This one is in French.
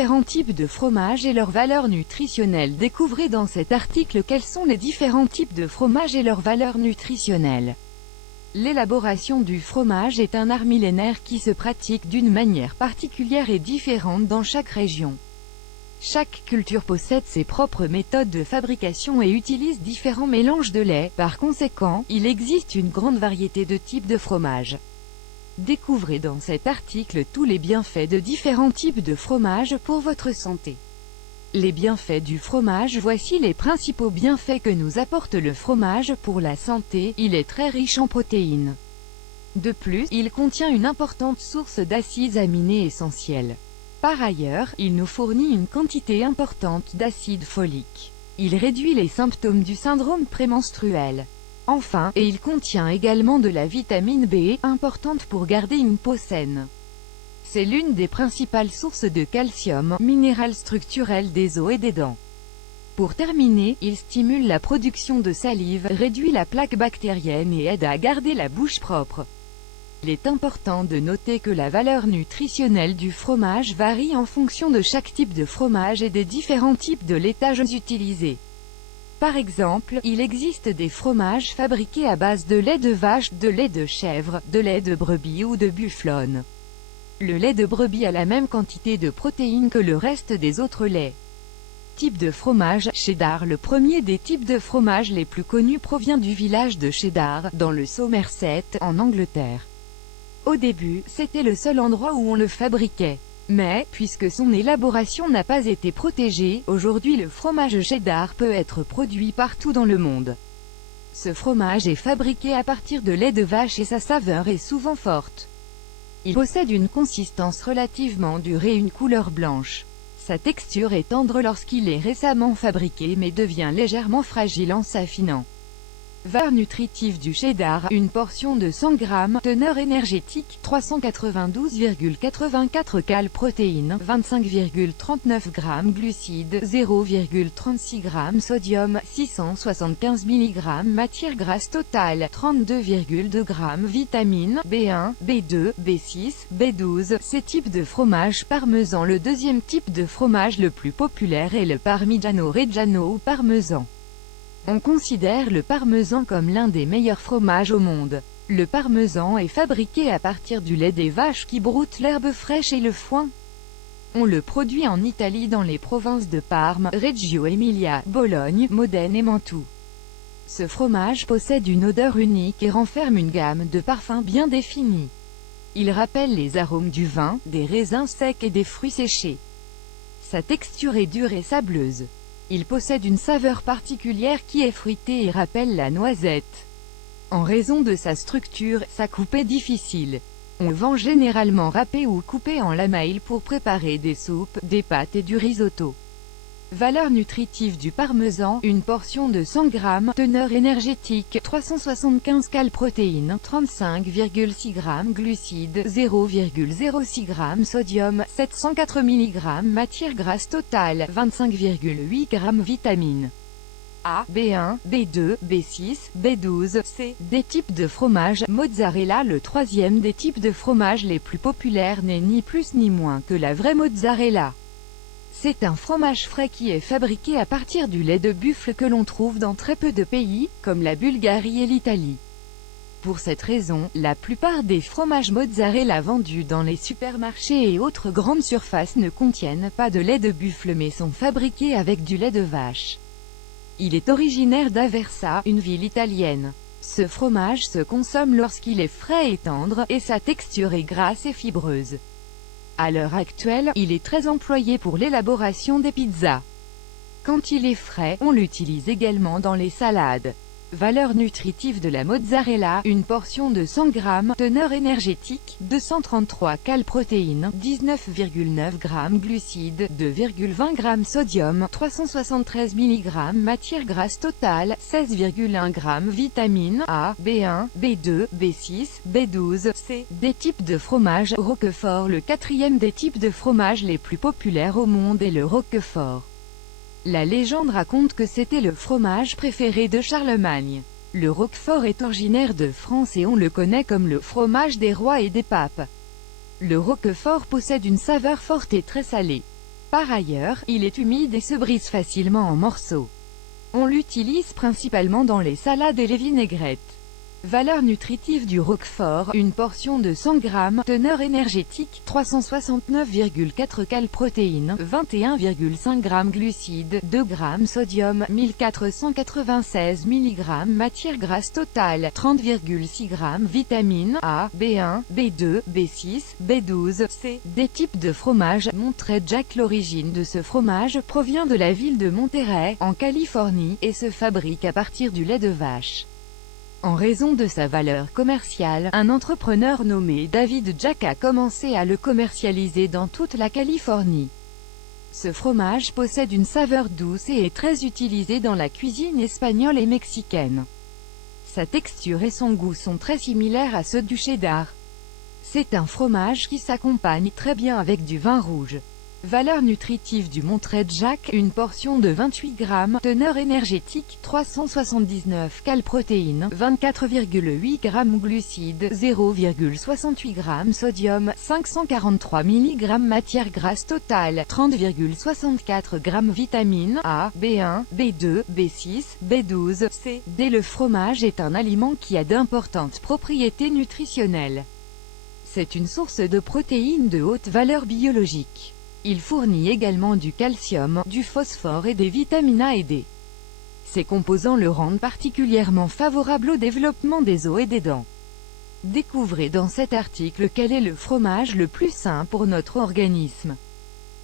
différents types de fromage et leurs valeurs nutritionnelles. Découvrez dans cet article quels sont les différents types de fromage et leurs valeurs nutritionnelles. L'élaboration du fromage est un art millénaire qui se pratique d'une manière particulière et différente dans chaque région. Chaque culture possède ses propres méthodes de fabrication et utilise différents mélanges de lait. Par conséquent, il existe une grande variété de types de fromage. Découvrez dans cet article tous les bienfaits de différents types de fromage pour votre santé. Les bienfaits du fromage. Voici les principaux bienfaits que nous apporte le fromage pour la santé. Il est très riche en protéines. De plus, il contient une importante source d'acides aminés essentiels. Par ailleurs, il nous fournit une quantité importante d'acide folique. Il réduit les symptômes du syndrome prémenstruel. Enfin, il contient également de la vitamine B, importante pour garder une peau saine. C'est l'une des principales sources de calcium, minéral structurel des os et des dents. Pour terminer, il stimule la production de salive, réduit la plaque bactérienne et aide à garder la bouche propre. Il est important de noter que la valeur nutritionnelle du fromage varie en fonction de chaque type de fromage et des différents types de laitages utilisés. Par exemple, il existe des fromages fabriqués à base de lait de vache, de lait de chèvre, de lait de brebis ou de bufflonne. Le lait de brebis a la même quantité de protéines que le reste des autres laits. Type de fromage, cheddar. Le premier des types de fromage les plus connus provient du village de Cheddar, dans le Somerset, en Angleterre. Au début, c'était le seul endroit où on le fabriquait. Mais, puisque son élaboration n'a pas été protégée, aujourd'hui le fromage cheddar peut être produit partout dans le monde. Ce fromage est fabriqué à partir de lait de vache et sa saveur est souvent forte. Il possède une consistance relativement dure et une couleur blanche. Sa texture est tendre lorsqu'il est récemment fabriqué mais devient légèrement fragile en s'affinant. Valeur nutritive du cheddar, une portion de 100 g, teneur énergétique, 392,84 cal protéines, 25,39 g glucides, 0,36 g sodium, 675 mg matière grasse totale, 32,2 g vitamines, B1, B2, B6, B12. Ces types de fromage parmesan. Le deuxième type de fromage le plus populaire est le Parmigiano Reggiano ou parmesan. On considère le parmesan comme l'un des meilleurs fromages au monde. Le parmesan est fabriqué à partir du lait des vaches qui broutent l'herbe fraîche et le foin. On le produit en Italie dans les provinces de Parme, Reggio Emilia, Bologne, Modène et Mantoue. Ce fromage possède une odeur unique et renferme une gamme de parfums bien définie. Il rappelle les arômes du vin, des raisins secs et des fruits séchés. Sa texture est dure et sableuse. Il possède une saveur particulière qui est fruitée et rappelle la noisette. En raison de sa structure, sa coupe est difficile. On vend généralement râpé ou coupé en lamelles pour préparer des soupes, des pâtes et du risotto. Valeur nutritive du parmesan, une portion de 100 g, teneur énergétique, 375 cal protéines, 35,6 g glucides, 0,06 g sodium, 704 mg matière grasse totale, 25,8 g vitamines. A, B1, B2, B6, B12, C. Des types de fromage. Mozzarella. Le troisième des types de fromage les plus populaires n'est ni plus ni moins que la vraie mozzarella. C'est un fromage frais qui est fabriqué à partir du lait de buffle que l'on trouve dans très peu de pays, comme la Bulgarie et l'Italie. Pour cette raison, la plupart des fromages mozzarella vendus dans les supermarchés et autres grandes surfaces ne contiennent pas de lait de buffle mais sont fabriqués avec du lait de vache. Il est originaire d'Aversa, une ville italienne. Ce fromage se consomme lorsqu'il est frais et tendre, et sa texture est grasse et fibreuse. À l'heure actuelle, il est très employé pour l'élaboration des pizzas. Quand il est frais, on l'utilise également dans les salades. Valeur nutritive de la mozzarella, une portion de 100 g, teneur énergétique, 233 cal protéines, 19,9 g glucides, 2,20 g sodium, 373 mg matière grasse totale, 16,1 g vitamines A, B1, B2, B6, B12, C. Des types de fromage. Roquefort. Le quatrième des types de fromage les plus populaires au monde est le Roquefort. La légende raconte que c'était le fromage préféré de Charlemagne. Le Roquefort est originaire de France et on le connaît comme le fromage des rois et des papes. Le Roquefort possède une saveur forte et très salée. Par ailleurs, il est humide et se brise facilement en morceaux. On l'utilise principalement dans les salades et les vinaigrettes. Valeur nutritive du roquefort, une portion de 100 g, teneur énergétique, 369,4 cal protéines, 21,5 g glucides, 2 g sodium, 1496 mg matière grasse totale, 30,6 g vitamines A, B1, B2, B6, B12, C. Des types de fromage. Monterey Jack. L'origine de ce fromage provient de la ville de Monterey, en Californie, et se fabrique à partir du lait de vache. En raison de sa valeur commerciale, un entrepreneur nommé David Jack a commencé à le commercialiser dans toute la Californie. Ce fromage possède une saveur douce et est très utilisé dans la cuisine espagnole et mexicaine. Sa texture et son goût sont très similaires à ceux du cheddar. C'est un fromage qui s'accompagne très bien avec du vin rouge. Valeur nutritive du Monterey Jack, une portion de 28 g, teneur énergétique, 379 cal protéines, 24,8 g glucides, 0,68 g sodium, 543 mg matière grasse totale, 30,64 g vitamines A, B1, B2, B6, B12, C. D. Le fromage est un aliment qui a d'importantes propriétés nutritionnelles. C'est une source de protéines de haute valeur biologique. Il fournit également du calcium, du phosphore et des vitamines A et D. Ces composants le rendent particulièrement favorable au développement des os et des dents. Découvrez dans cet article quel est le fromage le plus sain pour notre organisme.